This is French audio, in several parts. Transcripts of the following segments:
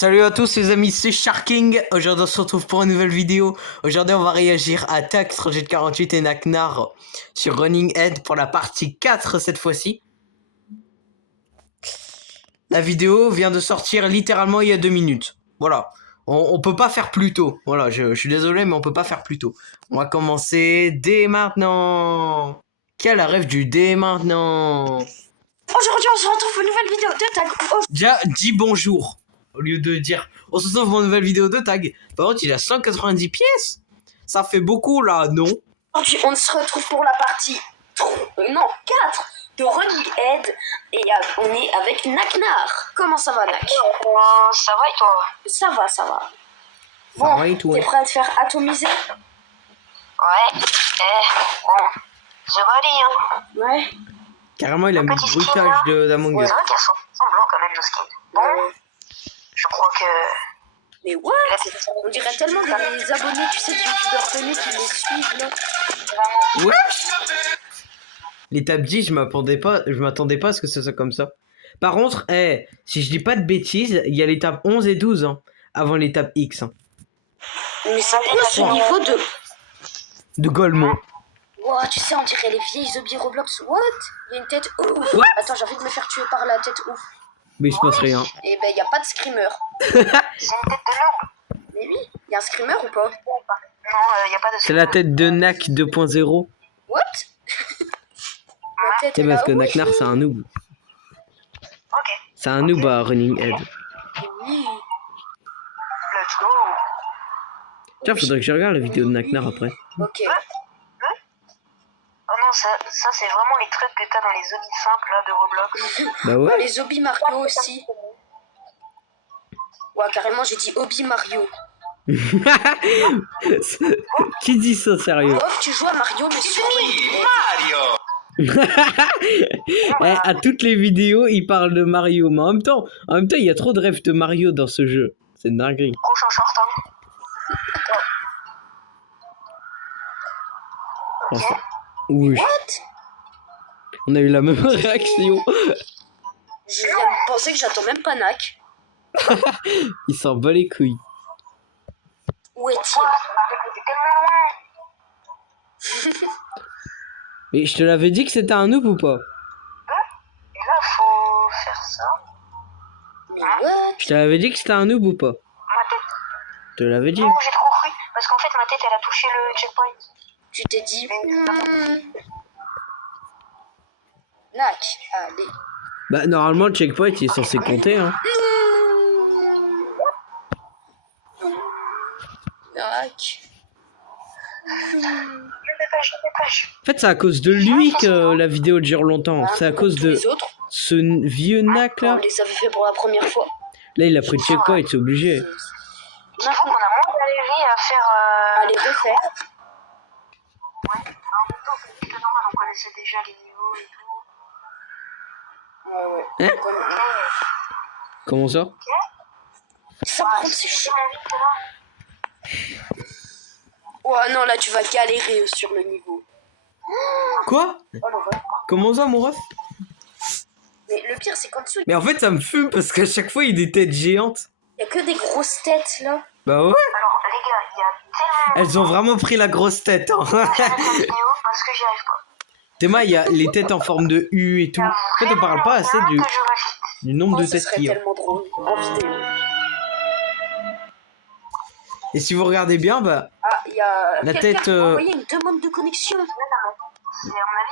Salut à tous les amis, c'est Sharking. Aujourd'hui on se retrouve pour une nouvelle vidéo. Aujourd'hui on va réagir à Tax, Trajet de 48 et Naknar sur Running Head pour la partie 4 cette fois-ci. La vidéo vient de sortir littéralement il y a 2 minutes. Voilà, on peut pas faire plus tôt. Voilà, je suis désolé mais on peut pas faire plus tôt. On va commencer dès maintenant. Quel rêve du dès maintenant. Aujourd'hui, on se retrouve pour une nouvelle vidéo de Tag. Déjà, dis bonjour. Au lieu de dire, on se retrouve pour une nouvelle vidéo de Tag. Par contre, il a 190 pièces. Ça fait beaucoup, là, non? Aujourd'hui, on se retrouve pour la partie 4 de Running Head. Et on est avec Naknar. Comment ça va, Nak? Ça va et toi? Ça va, ça va. Ça Bon, va et toi? t'es prêt à te faire atomiser? Ouais. Bon. C'est ready, hein. Ouais. Carrément, il a mis le bruitage d'Among Us. C'est vrai qu'elles sont semblants quand même, nos skins. Bon. Je crois que... Mais ouais, on dirait tellement que les abonnés, tu sais, de youtubeurs connus qui les suivent, là. Ouais. L'étape 10, je m'attendais pas à ce que ce soit comme ça. Par contre, si je dis pas de bêtises, il y a l'étape 11 et 12, hein, avant l'étape X. Hein. Mais c'est quoi ce niveau de... De Golemont. Wow, tu sais, on dirait les vieilles zombies Roblox. What? Il y a une tête ouf. What? Attends, j'ai envie de me faire tuer par la tête ouf. Mais il se passe rien. Et ben, y a pas de screamer. c'est une tête de loup. Mais oui, y a un screamer ou pas? Non, y a pas de... C'est la tête de Nak 2.0. What? Ma tête C'est est parce là. que Naknar, c'est un noob. Ok. C'est un noob à Running Head. Oui. Let's go. Tiens, faudrait que je regarde la vidéo de Naknar après. Ok. Oh non, ça c'est vraiment les trucs que t'as dans les zombies simples, là, de Roblox. Bah Oh, ouais. les zombies Mario aussi. Ouais, carrément, j'ai dit hobby Mario. Qui dit ça sérieux? Off, tu joues à Mario, mais sur À toutes les vidéos, il parle de Mario, mais en même temps, il y a trop de rêves de Mario dans ce jeu. C'est une dinguerie. Prochain short, hein. Enfin, oui. What? On a eu la même réaction. Je viens de penser que j'attends même pas Nak. Il s'en bat les couilles. Où est-il? Mais je te l'avais dit que c'était un noob ou pas? Et là, faut faire ça. Mais what? Je te l'avais dit que c'était un noob ou pas? Ma tête. Je te l'avais dit. Non, j'ai trop cru. Parce qu'en fait, ma tête, elle a touché le checkpoint. Tu t'es dit... Nak, allez. Bah normalement le checkpoint il est censé compter hein. Nak. Je me dépêche. En fait c'est à cause de lui que la vidéo dure longtemps. C'est à cause de Les autres, ce vieux Nak on là. les avait fait pour la première fois. Là il a pris le checkpoint, c'est obligé. Je trouve qu'on a moins galéré à faire... À les refaire. Ouais, en même temps, c'est normal, on connaissait déjà les niveaux et tout. Ouais. Hein? Comment ça? Ça prend c'est chiant. Ouais, non, là, tu vas galérer sur le niveau. Quoi? Oh, l'envol. Comment ça mon ref? Mais le pire, c'est qu'en dessous, Mais en fait ça me fume parce qu'à chaque fois il y a des têtes géantes. il y a que des grosses têtes, là. Bah ouais. Alors, les gars, il y a tellement Elles ont vraiment pris la grosse tête hein. de vidéos parce que j'y arrive pas. Théma il y a les têtes en forme de U et tout. En fait on parle pas assez du nombre Oh, de ce têtes serait qu'il y a. tellement drôle en vidéo. Et si vous regardez bien bah Ah, il y a... La quelqu'un tête, qui m'a envoyé une demande de connexion.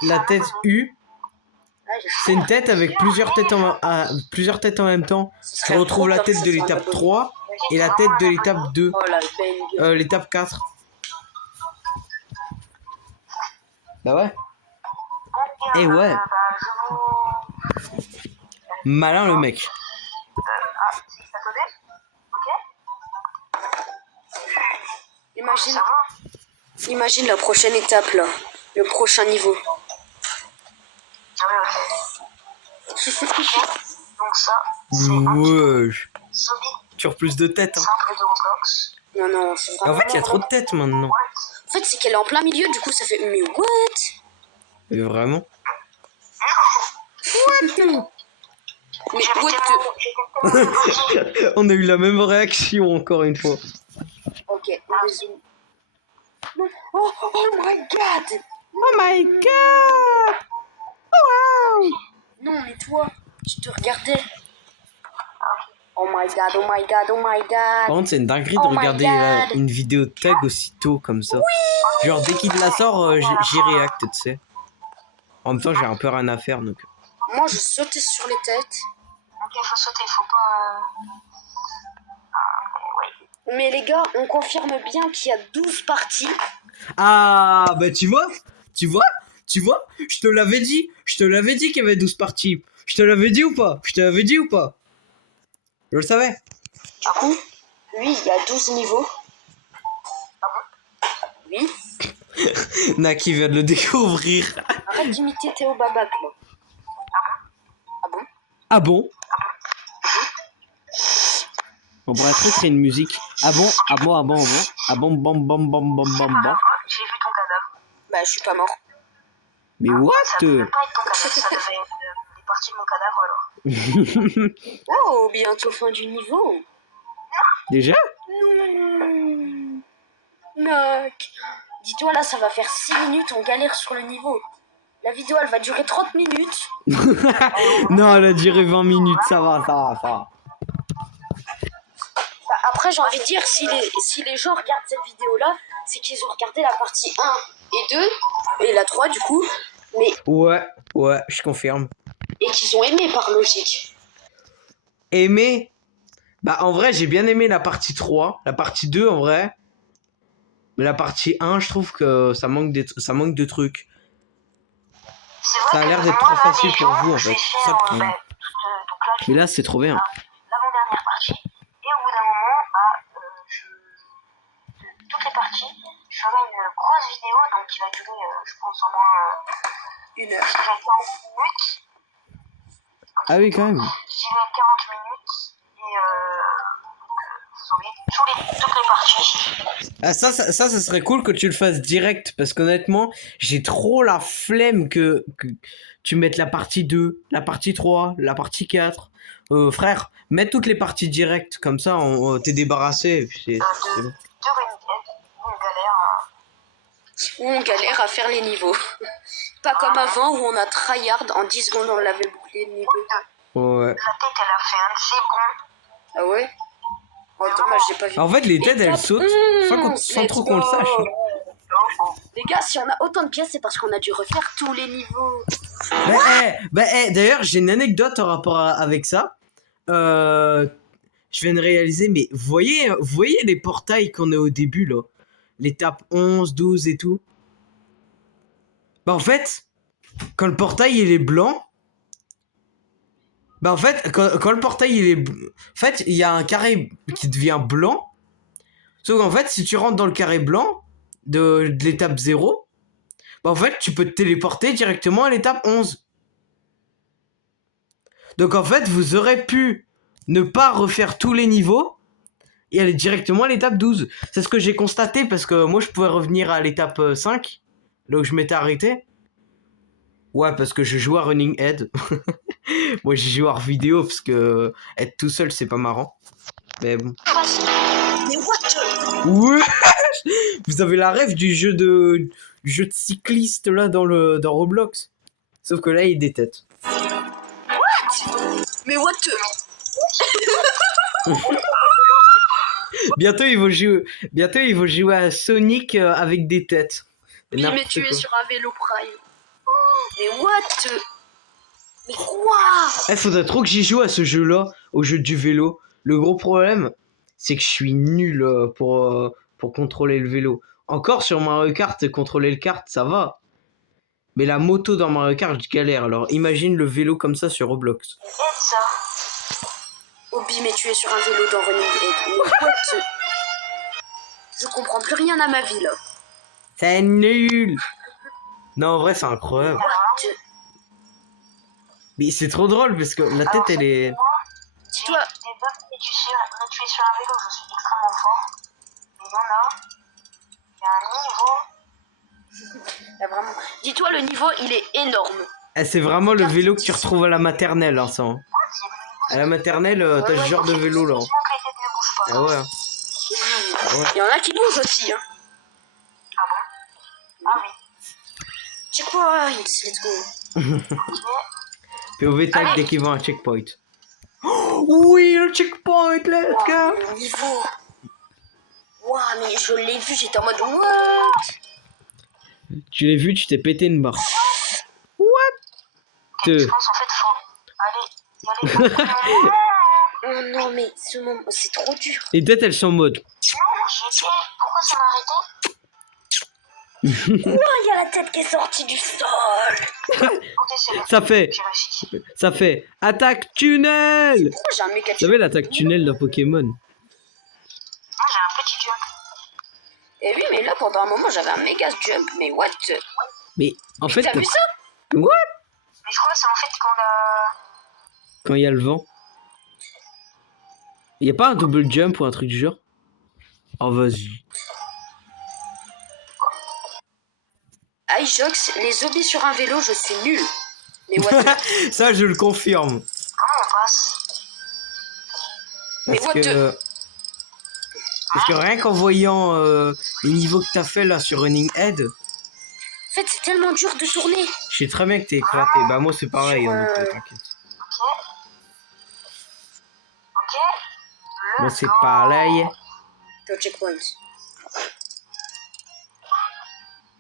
la tête U. Ah, j'ai C'est une tête avec plusieurs têtes en même temps. Ce Tu serait retrouves trop la comme tête ça de sur un l'étape abonné. 3 et la tête de l'étape 2. Oh la bang. L'étape 4. Bah ouais. Et ouais. Malin le mec. Ça t'aide? Ok. Imagine, Ça va. imagine la prochaine étape, là. Le prochain niveau. Ah oui, ok. Donc ça, c'est un Wesh. zombie Sur plus de têtes. Hein. simple de Roblox. Non, non, c'est En vraiment... fait, il y a trop de têtes maintenant. En fait, c'est qu'elle est en plein milieu, du coup, ça fait... Mais what? Mais vraiment. Mais J'avais what tellement parti. On a eu la même réaction encore une fois. Ok, on résume. Non. Oh, oh my god! Oh my god! Non, mais toi, je te regardais. Oh my god, oh my god, oh my Par god. contre, c'est une dinguerie de Oh my regarder God. une vidéo de tag aussitôt comme ça. Genre, dès qu'il la sort, j'y react, tu sais. En même temps, j'ai un peu rien à faire, donc... Moi, je sautais sur les têtes. Ok, faut sauter, faut pas. Mais les gars, on confirme bien qu'il y a 12 parties. Ah, bah tu vois, je te l'avais dit qu'il y avait 12 parties. Je te l'avais dit ou pas? Je le savais. Du coup, oui, il y a 12 niveaux. Oui. Naki vient de le découvrir. Arrête d'imiter Théo Babac, là. Ah bon? Ah bon? On pourrait trop créer une musique. Ah bon, bam, bam, bam. J'ai vu ton cadavre. Bah, je suis pas mort. Mais Ça what? devait pas être ton cadavre, ça devait être des parties de mon cadavre alors. Oh, bientôt fin du niveau. Déjà? Non. Mec. Dis-toi, là, ça va faire 6 minutes, on galère sur le niveau. La vidéo, elle va durer 30 minutes. Non, elle a duré 20 minutes, ça va. Bah, après, j'ai envie de dire, si les gens regardent cette vidéo-là, c'est qu'ils ont regardé la partie 1 et 2, et la 3, du coup, mais Ouais, je confirme. et qu'ils ont aimé par logique. Aimé? Bah en vrai, j'ai bien aimé la partie 3, la partie 2 en vrai. Mais la partie 1, je trouve que ça manque de trucs. C'est vrai Ça a que l'air d'être moi, trop là, facile des pour gens, vous, en j'ai fait. fait, Ça, le problème. donc là, Mais là, c'est trop bien. l'avant-dernière partie. Et au bout d'un moment, de toutes les parties, je ferai une grosse vidéo, donc qui va durer, je pense, au moins 1 heure. 40 minutes. Ah oui, quand même. Je dirais 40 minutes. Et vous aurez toutes les parties. Ah, ça serait cool que tu le fasses direct. Parce qu'honnêtement, j'ai trop la flemme que tu mettes la partie 2, la partie 3, la partie 4. Frère, mets toutes les parties directes. Comme ça, t'es débarrassé. Et puis c'est bon. De Renegade, une galère. Où on galère à faire les niveaux. Pas comme avant où on a tryhard en 10 secondes, on l'avait bouclé le niveau. Ouais. La tête, elle a fait un de ses bons. Ah ouais? Oh, dommage, j'ai pas vu. En fait, les têtes, elles Étape sautent sans let's trop qu'on le go. sache. Les gars, si on a autant de pièces, c'est parce qu'on a dû refaire tous les niveaux. D'ailleurs, j'ai une anecdote en rapport avec ça. Je viens de réaliser, mais voyez les portails qu'on a au début, là. L'étape 11, 12 et tout. Bah, en fait, quand le portail il est blanc, bah, en fait, quand le portail il est. En fait, il y a un carré qui devient blanc. Sauf qu'en fait, si tu rentres dans le carré blanc de l'étape 0, bah, en fait, tu peux te téléporter directement à l'étape 11. Donc, en fait, vous aurez pu ne pas refaire tous les niveaux et aller directement à l'étape 12. C'est ce que j'ai constaté parce que moi, je pouvais revenir à l'étape 5, là où je m'étais arrêté. Ouais, parce que je joue à Running Head. Moi, j'ai joué hors vidéo parce que être tout seul, c'est pas marrant. Mais bon. Mais what? Ouais. Vous avez la rêve du jeu de cycliste là dans Roblox. Sauf que là, il y a des têtes. Mais what? Bientôt, ils vont jouer à Sonic avec des têtes. Oui, mais tu es sur un vélo Prime. Mais what? Mais quoi? Faudrait trop que j'y joue à ce jeu-là, au jeu du vélo. Le gros problème, c'est que je suis nul pour contrôler le vélo. Encore sur Mario Kart, contrôler le kart, ça va. Mais la moto dans Mario Kart, je galère. Alors imagine le vélo comme ça sur Roblox. Et ça. Obi, mais tu es sur un vélo dans Running Head. Mais what? Je comprends plus rien à ma vie là. C'est nul. Non, en vrai, c'est incroyable. What? Mais c'est trop drôle parce que la tête, elle est... Dis-toi. Des bugs, mais tu es sur un vélo, je suis extrêmement fort. Mais il y a un niveau. Là, vraiment. Dis-toi, le niveau, il est énorme. C'est vraiment le vélo que tu retrouves à la maternelle, hein, ça. What? À la maternelle, t'as ce genre de vélo là. Heureusement que les têtes ne bougent pas. Ah ouais. Ah ouais. Il y en a qui bougent aussi. Hein. Ah bon? Ah oui. Checkpoint, let's go. POV tag dès qu'ils vont à un checkpoint. Oh, oui, le checkpoint, let's go. Le niveau. Waouh, mais je l'ai vu, j'étais en mode what? Tu l'as vu, tu t'es pété une barre. What? Je pense en fait faut aller. Oh non, mais ce moment, c'est trop dur. Les têtes, elles sont en mode. Non, j'étais. Pourquoi ça m'a arrêté? Non, il y a la tête qui est sortie du sol. Ok, c'est bon. Ça fait. J'ai réussi. Ça fait. Attaque tunnel. Pourquoi j'ai un méga Vous savez l'attaque tunnel dans Pokémon? Moi j'ai un petit jump. Et oui, mais là, pendant un moment, j'avais un méga jump. Mais what? Mais en fait. T'as vu ça? What? Mais je crois que c'est en fait quand la. Quand il y a le vent. Y a pas un double jump ou un truc du genre? Oh, vas-y. iJox, les zombies sur un vélo, je suis nul. Mais what the... Ça, je le confirme. Comment on passe? Mais Parce what que. Parce que rien qu'en voyant les niveaux que t'as fait là sur Running Head, En fait, c'est tellement dur de tourner. je sais très bien que t'es éclaté. Bah, moi, c'est pareil, hein, donc, t'inquiète. Ok. Moi, c'est pareil. Le checkpoint.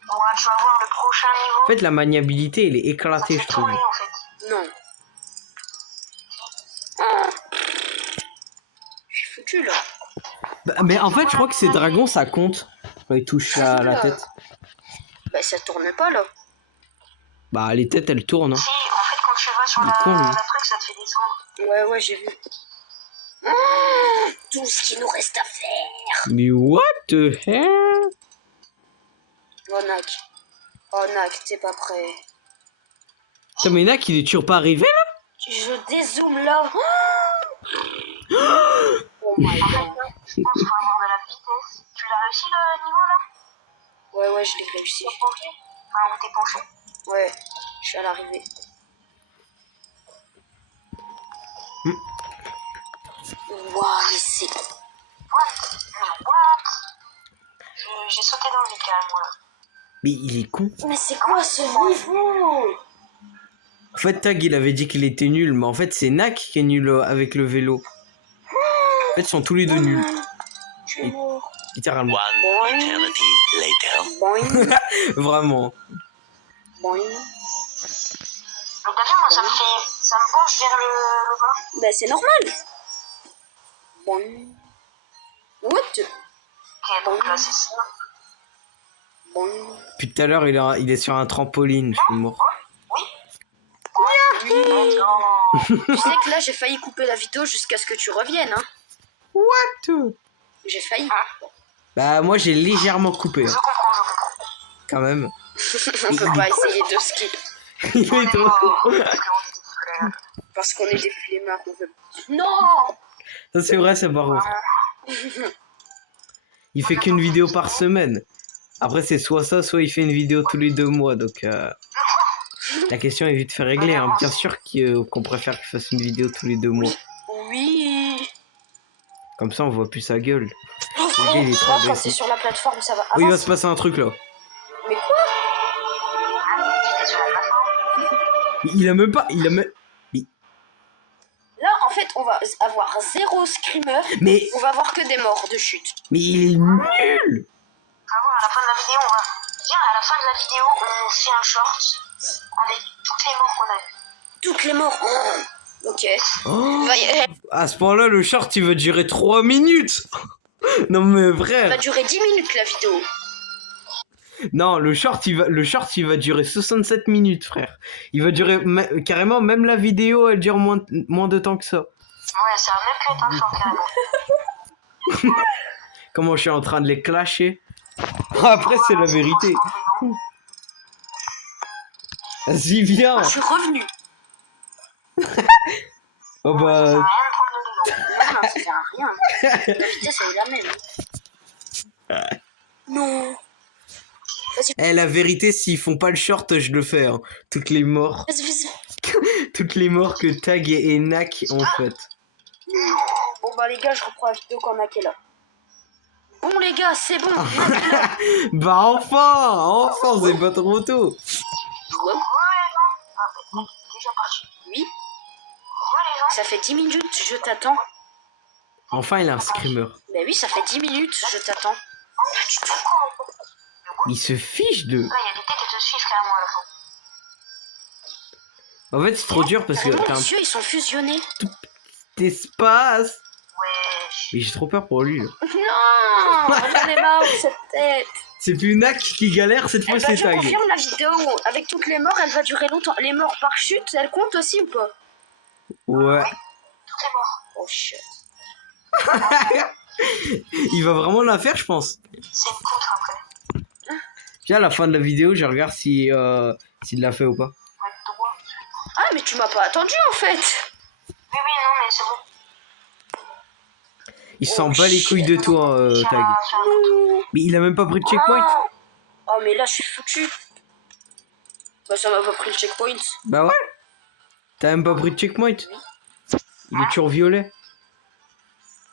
Ouais, tu vas voir le prochain niveau. En fait, la maniabilité, elle est éclatée, Ça je fait trouve. tourner en fait. Non. Ah. Je suis foutu là. Bah, mais en fait, je crois que ces dragons, ça compte. Quand ils touchent la tête. Bah, ça tourne pas là. Bah, les têtes, elles tournent. Hein. Si, en fait, quand tu vas sur Il est con, lui. la truc, ça te fait descendre. Ouais, j'ai vu. Tout ce qu'il nous reste à faire. Mais what the hell? Oh, Nak, t'es pas prêt. Putain, mais Nak, il est toujours pas arrivé là? Je dézoome là. Oh my god. Je pense qu'il faut avoir de la vitesse. Tu l'as réussi le niveau là? Ouais, je l'ai réussi. T'es penché? Enfin, où t'es penché? Ouais, je suis à l'arrivée. Waouh, mais c'est... What? Mais what? J'ai sauté dans le vide carrément là. Mais il est con. Mais c'est quoi ce niveau? En fait, Tag, il avait dit qu'il était nul, mais en fait, c'est Nak qui est nul avec le vélo. En fait, ils sont tous les deux nuls, Je suis mort. littéralement. Boing, Eternity later. boing, Vraiment. boing. Donc t'as vu, moi ça me penche vers le bas. Bah c'est normal. Boing. What? Ok, donc là c'est ça. Boing. Puis tout à l'heure, il est sur un trampoline, je suis mort. Oui. Tu sais que là j'ai failli couper la vidéo jusqu'à ce que tu reviennes, hein. What? J'ai failli. Bah, moi, j'ai légèrement coupé, Je hein, comprends. quand même. On peut pas essayer de skip. Il est trop con. Parce qu'on est des frères. Parce qu'on est des flemmards, on veut... Non! Ça, c'est vrai, c'est par contre. Il fait qu'une vidéo par semaine. Après, c'est soit ça, soit il fait une vidéo tous les 2 mois. Donc, la question est vite fait régler. Hein. Bien sûr qu'on préfère qu'il fasse une vidéo tous les 2 mois. Oui. Comme ça, on voit plus sa gueule. Oh, Le gars, il est trop quand c'est agressif. sur la plateforme, ça va. Oui, il va Avance. se passer un truc là. Mais quoi? J'étais sur la plateforme. Il a même pas. Il a même. Là, en fait, on va avoir 0 screamer. Mais. On va avoir que des morts de chute. Mais il est nul! Ah bon, à la fin de la vidéo, on va. Viens, à la fin de la vidéo, on fait un short avec toutes les morts qu'on a eues. Toutes les morts. Oh. Ok. Oh. Va, À ce point-là, le short il va durer 3 minutes! Non, mais va frère! durer 10 minutes la vidéo. Non, le short il va durer 67 minutes, frère. Il va durer. Carrément, même la vidéo elle dure moins de temps que ça. Ouais, ça a même pu être un short carrément. Comment je suis en train de les clasher? Après, c'est la vérité. Vas-y, viens! Je suis revenu. Oh bah. Ça sert à rien de prendre le dedans. Non, ça sert à rien. La vitesse, elle est la même. Non. Eh, la vérité, s'ils font pas le short, je le fais. Hein. Toutes les morts. Vas-y. toutes les morts que Tag et Nak ont faites. Bon bah les gars, je reprends la vidéo quand Nak est là. Bon les gars, c'est bon. Nak est là. Bah enfin, c'est pas trop tôt. Ouais. Ouais, non. Ah, mais déjà parti. Oui, Ouais, les gens. ça fait 10 minutes, je t'attends. Enfin, il a un screamer. Bah oui, ça fait 10 minutes, je t'attends. Tu fais quoi en fait? Il se fiche de... Là, il y a des têtes qui te suivent carrément à la fin. En fait, c'est trop dur parce que Vraiment, t'as un les yeux, ils sont fusionnés. petit espace. Wesh. Mais j'ai trop peur pour lui, là. Non, j'en ai marre de cette tête. C'est plus Nak qui galère, cette fois Eh ben, c'est je Tag. confirme la vidéo avec toutes les morts, elle va durer longtemps. Les morts par chute, elles comptent aussi ou pas? Ouais. Tout est mort. Oh shit. Il va vraiment la faire, je pense. C'est une poutre après. Viens, à la fin de la vidéo, je regarde si s'il l'a fait ou pas. Ouais, droit. Ah, mais tu m'as pas attendu en fait. Oui, non, mais c'est bon. Il s'en bat les couilles de toi, Tag. Mais il a même pas pris de checkpoint. Ah. Oh, mais là, je suis foutu. Bah, ça m'a pas pris le checkpoint. Bah ouais. T'as même pas pris de checkpoint. Il est toujours violet.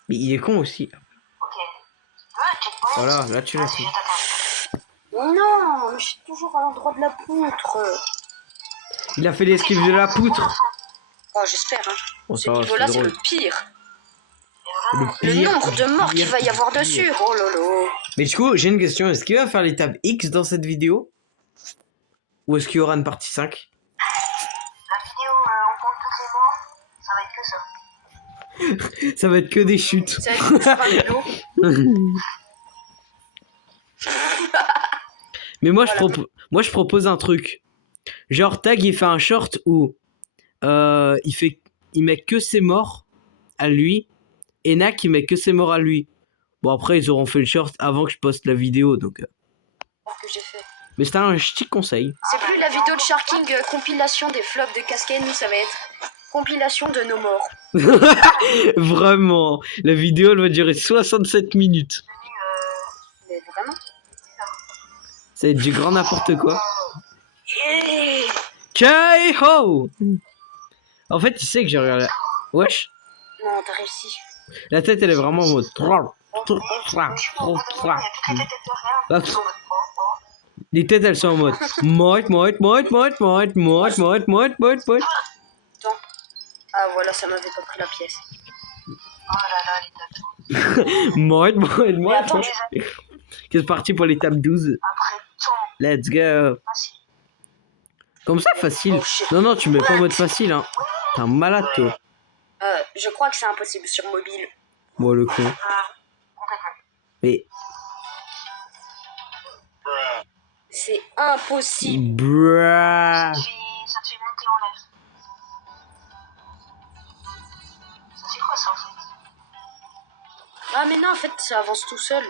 Mais il est con aussi. Ok. Ouais, checkpoint. Voilà, là tu l'as Vas-y, pris. je t'attends. Non, mais je suis toujours à l'endroit de la poutre. Il a fait l'esquive de la poutre. Oh, j'espère, hein. Bon, Ce ça va, niveau-là, c'est c'est le drôle. pire. Le Le pire, nombre de morts qu'il pire, va y avoir pire. dessus. Oh lolo. Mais du coup, j'ai une question. Est-ce qu'il va faire l'étape X dans cette vidéo? Ou est-ce qu'il y aura une partie 5? La vidéo, on compte toutes les morts. Ça va être que ça. Ça va être que des chutes. Ça va être sur un vélo. Mais moi, je propose un truc. Genre, Tag, il fait un short où il met que ses morts à lui. Et Nak, il met que ses morts à lui. Bon, après, ils auront fait le short avant que je poste la vidéo. Donc, Que j'ai fait. mais c'était un petit conseil. C'est plus la vidéo de Sharking compilation des flops de cascade, nous ça va être compilation de nos morts. Vraiment. La vidéo, elle va durer 67 minutes. Mais vraiment. Ça va être du grand n'importe quoi. Yeah. K.O. En fait, tu sais que j'ai regardé. Wesh. Non, t'as réussi. La tête, elle est vraiment en mode. Les têtes, elles sont en mode. Ah voilà, ça m'avait pas pris la pièce. Oh là là, les têtes. Mais attends, C'est parti pour l'étape 12. Après tant. Let's go. Facile. Comme ça, facile. Oh, shit. Non, tu mets pas en mode facile, hein. T'es un malade, toi. je crois que c'est impossible sur mobile. Bon, le con. Complètement. Mais. C'est impossible. Bruh. Ça te fait monter en l'air. Ça c'est quoi ça en fait? Ah mais non, en fait, ça avance tout seul.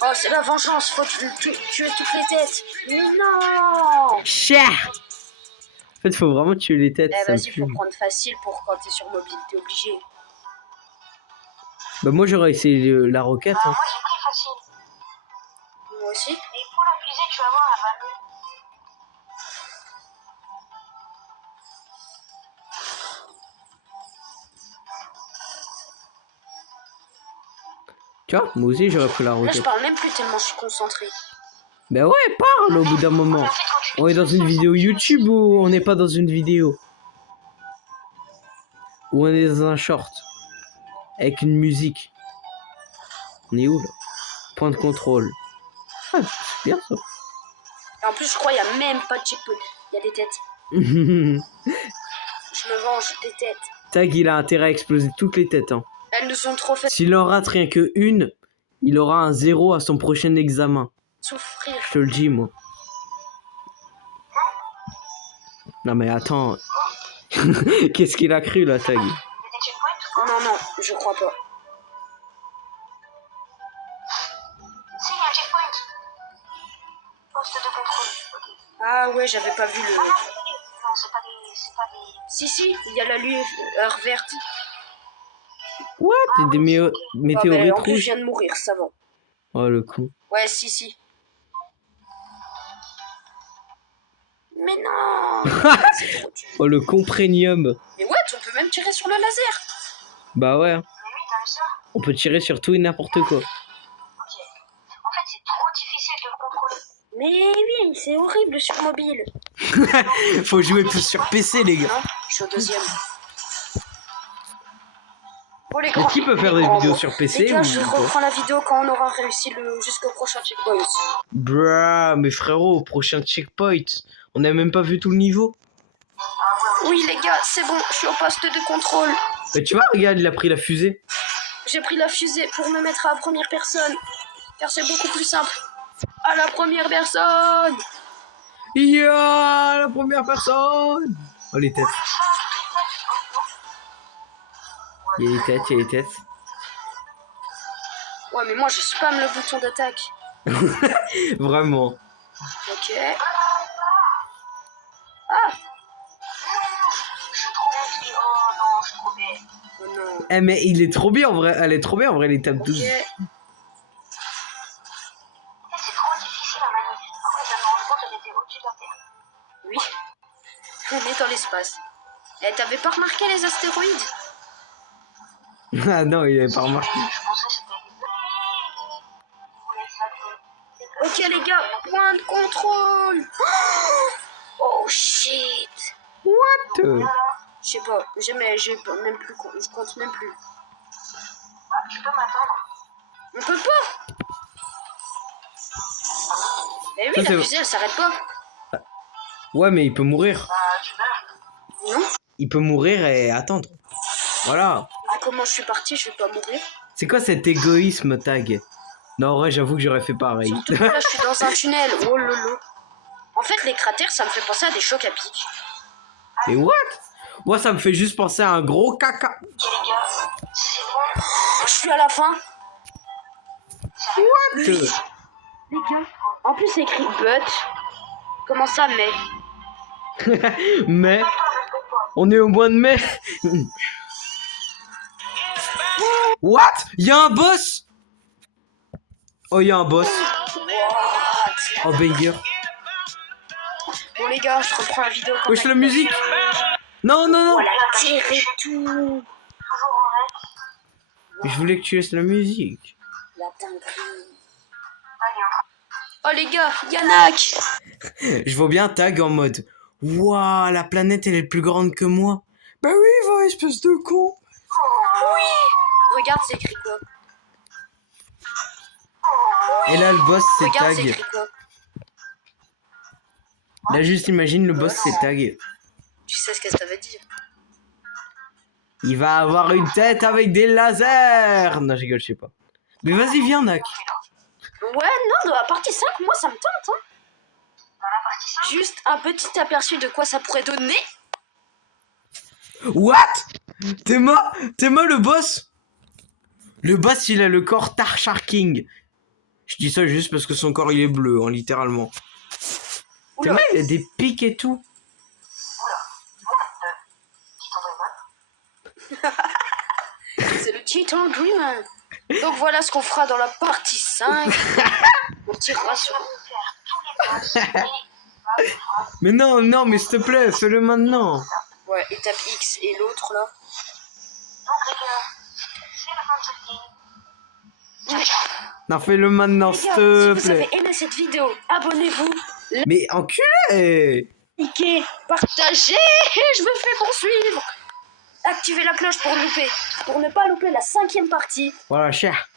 Oh, c'est la vengeance, faut tuer toutes les têtes. Mais non. Cher. En fait, faut vraiment tuer les têtes. Eh ça me vas-y, faut fume. prendre facile pour quand t'es sur mobile, t'es obligé. Bah, moi, j'aurais essayé la roquette. Hein. Moi j'ai pris facile. Moi aussi. Et pour l'appuyer, tu vas voir, elle va mieux. Tu vois, moi aussi, j'aurais pris la Là, je roquette. parle même plus tellement je suis concentrée. Bah ouais, parle au bout d'un moment. En fait, quand tu On est dans une vidéo YouTube ou on n'est pas dans une vidéo? Ou on est dans un short? Avec une musique. On est où là? Point de contrôle. Ah, c'est bien ça. Et en plus, je crois qu'il n'y a même pas de checkpoint. Il y a des têtes. Je me venge des têtes. Tag, il a intérêt à exploser toutes les têtes. Hein. Elles nous sont trop faites S'il en rate rien que une, il aura un 0 à son prochain examen. souffrir. Je te le dis, moi. Non mais attends. Qu'est-ce qu'il a cru là, Tag? Il y a des checkpoints ou quoi? Non, je crois pas. Si, il y a un checkpoint. Poste de contrôle. Ok. Ah ouais, j'avais pas vu le... Ah non, c'est pas des... C'est pas des... Si, il y a la lueur verte. What? Des Ah, météorites en plus, je rouges? viens de mourir, ça va. Oh le coup. Ouais, si. Mais non. C'est trop dur. Oh, le comprénium. Mais ouais, on peut même tirer sur le laser. Bah ouais, Mais oui, t'as vu ça? on peut tirer sur tout et n'importe quoi. Ok. En fait, c'est trop difficile de le contrôler. Mais oui, c'est horrible sur mobile. Faut jouer plus sur PC, les gars. Non, je suis au deuxième. Bon, les Mais gars, qui peut faire des vidéos sur PC les gars, ou je pas? reprends la vidéo quand on aura réussi jusqu'au prochain checkpoint. Bruh, mais frérot, au prochain checkpoint, on n'a même pas vu tout le niveau. Oui, les gars, c'est bon, je suis au poste de contrôle. Mais tu vois, regarde, il a pris la fusée. J'ai pris la fusée pour me mettre à la première personne. Car c'est beaucoup plus simple. À la première personne. Ya, la première personne. Oh, les têtes. Il y a les têtes, il y a les têtes. Ouais, mais moi, je spamme le bouton d'attaque. Vraiment. Ok. Ah. Je suis trop bête. Oh non, je suis trop bête. Oh non. Eh, mais il est trop bien en vrai. Elle est trop bien en vrai, l'étape 12. Ok. C'est trop difficile à manier. Après, je me rends compte qu'elle était au-dessus de la Terre. Oui. On est dans l'espace. Eh, t'avais pas remarqué les astéroïdes? Ah non, il avait pas remarqué. Je pensais que c'était... Ok, les gars, point de contrôle. Oh shit. What? Je sais pas, j'ai même plus, je compte même plus. Ah, tu peux m'attendre. On peut pas. Eh oui, Ça, la c'est- fusée, elle s'arrête pas. Ouais, mais il peut mourir. Bah, tu meurs. Non. Il peut mourir et attendre. Voilà. Vu comment je suis parti, je vais pas mourir. C'est quoi cet égoïsme, Tag? Non, en vrai, j'avoue que j'aurais fait pareil. Surtout que là, je suis dans un tunnel. Oh lolo. En fait, les cratères, ça me fait penser à des chocs à pic. Mais what? Moi, ça me fait juste penser à un gros caca. Ok, les gars, c'est bon. Je suis à la fin. What? Les gars. En plus, c'est écrit but. Comment ça, mais? Mais on est au mois de mai. What? Y'a un boss? Oh, y'a un boss. What? Oh, banger. Bon, les gars, je reprends la vidéo quand Wesh, la musique. Non, non, non. Voilà, tiré tout. Toujours en règle. Je voulais que tu laisses la musique. La dinguerie. Allez, on Oh, les gars, Yannack. Je vois bien Tag en mode waouh, la planète elle est plus grande que moi. Bah oui, va, espèce de con. Regarde, c'est écrit quoi? Et là, le boss c'est Regarde, c'est Tag. écrit quoi? Là, juste imagine, le boss c'est Tag. Tu sais ce que ça veut dire? Il va avoir une tête avec des lasers. Non, je rigole, je sais pas. Mais vas-y, viens, Nak. Ouais, non, dans la partie 5, moi, ça me tente, hein. Dans la partie 5, Juste un petit aperçu de quoi ça pourrait donner. What? T'es mort le boss? Le boss, il a le corps Tarshar King. Je dis ça juste parce que son corps, il est bleu, hein, littéralement. T'es Oula. mal, il a des pics et tout. petit envoyement. C'est le Titan Dreamer. Donc voilà ce qu'on fera dans la partie 5. On tirera sur... Faire tous les boss. Mais non, non, mais s'il te plaît, fais-le maintenant. Ouais, étape X et l'autre là. Donc, les gars, c'est la fin de cette game. Non, fais-le maintenant, Les s'il gars, si te vous plaît. avez aimé cette vidéo, abonnez-vous, Mais enculé! likez, partagez. Je me fais poursuivre. Activez la cloche pour ne pas louper la 5e partie. Voilà, cher.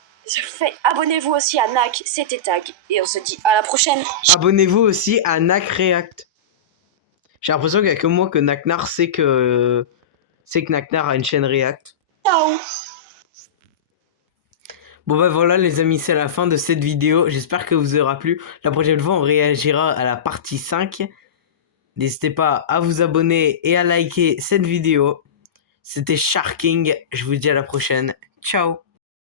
Abonnez-vous aussi à Nak, c'était Tag. Et on se dit à la prochaine. Abonnez-vous aussi à Nak React. J'ai l'impression qu'il n'y a que moi que Naknar sait que Naknar a une chaîne React. Ciao. Bon bah voilà les amis, c'est la fin de cette vidéo. J'espère que vous aura plu. La prochaine fois, on réagira à la partie 5. N'hésitez pas à vous abonner et à liker cette vidéo. C'était Sharking. Je vous dis à la prochaine. Ciao.